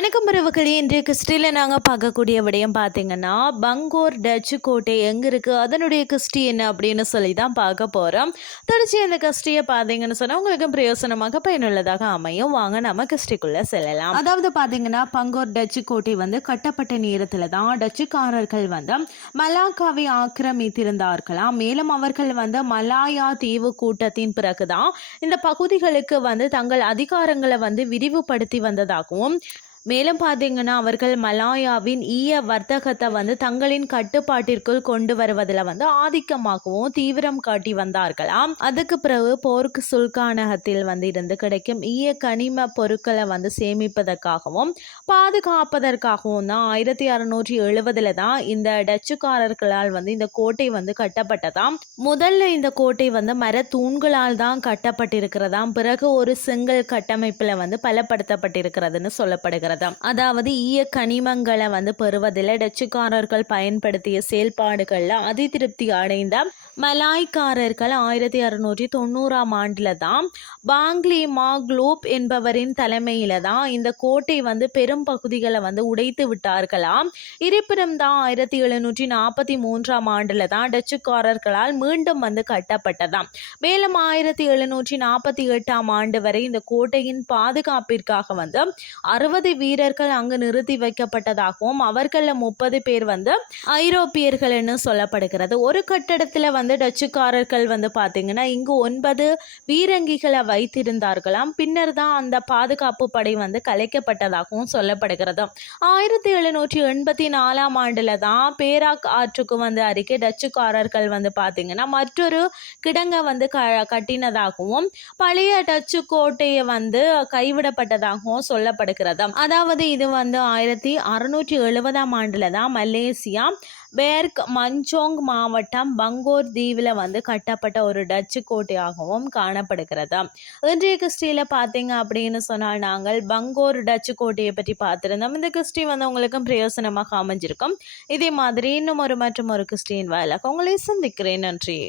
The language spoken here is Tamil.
வணக்கம் உறவுகளே. இன்றைய கிறிஸ்டியில் நாங்கள் பார்க்கக்கூடிய விடயம் பார்த்தீங்கன்னா பங்கோர் டச்சு கோட்டை எங்கே இருக்குது அதனுடைய கிறிஸ்டி என்ன அப்படின்னு சொல்லி தான் பார்க்க போகிறோம் தொடர்ச்சி அந்த கிறிஸ்டியை பார்த்தீங்கன்னு சொன்னால் உங்களுக்கு பிரயோசனமாக பயனுள்ளதாக அமையும். வாங்க நம்ம கிறிஸ்டிக்குள்ளே செல்லலாம். அதாவது பார்த்தீங்கன்னா பங்கோர் டச்சு கோட்டை வந்து கட்டப்பட்ட நேரத்தில் தான் டச்சுக்காரர்கள் வந்து மலாக்காவை ஆக்கிரமித்திருந்தார்களாம். மேலும் அவர்கள் வந்து மலாயா தீவு கூட்டத்தின் பிறகுதான் இந்த பகுதிகளுக்கு வந்து தங்கள் அதிகாரங்களை வந்து விரிவுபடுத்தி வந்ததாகவும் மேலும் பார்த்தீங்கன்னா அவர்கள் மலாயாவின் ஈய வர்த்தகத்தை வந்து தங்களின் கட்டுப்பாட்டிற்குள் கொண்டு வருவதில் வந்து ஆதிக்கமாகவும் தீவிரம் காட்டி வந்தார்களாம் அதுக்கு பிறகு போர்க்கு சுல்கானகத்தில் வந்து இருந்து கிடைக்கும் ஈய கனிம பொருட்களை வந்து சேமிப்பதற்காகவும் பாதுகாப்பதற்காகவும் தான் ஆயிரத்தி அறுநூற்றி எழுபதுல தான் இந்த டச்சுக்காரர்களால் வந்து இந்த கோட்டை வந்து கட்டப்பட்டதாம். முதல்ல இந்த கோட்டை வந்து மர தூண்களால் தான் கட்டப்பட்டிருக்கிறதாம். பிறகு ஒரு செங்கல் கட்டமைப்பில் வந்து பலப்படுத்தப்பட்டிருக்கிறதுன்னு சொல்லப்படுகிறது. அதாவது ஈய கனிமங்களை வந்து பெறுவதில் டச்சுக்காரர்கள் பயன்படுத்திய செயல்பாடுகளில் அதிருப்தி அடைந்த மலாய்க்காரர்கள் ஆயிரத்தி அறுநூற்றி தொண்ணூறாம் ஆண்டில் தான் பாங்லி மாக்லூப் என்பவரின் தலைமையில் தான் இந்த கோட்டை வந்து பெரும் பகுதிகளை வந்து உடைத்து விட்டார்களாம். இருப்பினும் தான் ஆயிரத்தி எழுநூற்றி நாற்பத்தி மூன்றாம் ஆண்டில் தான் டச்சுக்காரர்களால் மீண்டும் வந்து கட்டப்பட்டதாம். மேலும் ஆயிரத்தி எழுநூற்றி நாற்பத்தி எட்டாம் ஆண்டு வரை இந்த கோட்டையின் பாதுகாப்பிற்காக வந்து அறுபது வீரர்கள் அங்கு நிறுத்தி வைக்கப்பட்டதாகவும் அவர்களில் முப்பது பேர் வந்து ஐரோப்பியர்கள்னு சொல்லப்படுகிறது. ஒரு கட்டடத்தில் வந்து வந்து டச்சுக்காரர்கள் வந்து பார்த்தீங்கன்னா இங்கு ஒன்பது பீரங்கிகளை வைத்திருந்தார்களாம். பின்னர் தான் அந்த பாதுகாப்பு படை வந்து கலைக்கப்பட்டதாகவும் சொல்லப்படுகிறது. ஆயிரத்தி எழுநூற்றி எண்பத்தி நாலாம் ஆண்டில் தான் பேராக் ஆற்றுக்கு வந்து அருகே டச்சுக்காரர்கள் வந்து பார்த்தீங்கன்னா மற்றொரு கிடங்கை வந்து க கட்டினதாகவும் பழைய டச்சு கோட்டையை வந்து கைவிடப்பட்டதாகவும் சொல்லப்படுகிறது. அதாவது இது வந்து ஆயிரத்தி அறுநூற்றி எழுபதாம் ஆண்டில் தான் மலேசியா பேர்க் மஞ்சோங் மாவட்டம் பங்கோர் தீவில் வந்து கட்டப்பட்ட ஒரு டச்சு கோட்டையாகவும் காணப்படுகிறது. இன்றைய கிறிஸ்டியில் பார்த்தீங்க அப்படின்னு சொன்னால் நாங்கள் பங்கோர் டச்சு கோட்டையை பற்றி பார்த்துருந்தோம். இந்த கிறிஸ்டி வந்து உங்களுக்கும் பிரயோசனமாக அமைஞ்சிருக்கும். இதே மாதிரி இன்னும் ஒரு மற்றும் ஒரு கிறிஸ்டியின் வாயிலாக உங்களை சந்திக்கிறேன். நன்றி.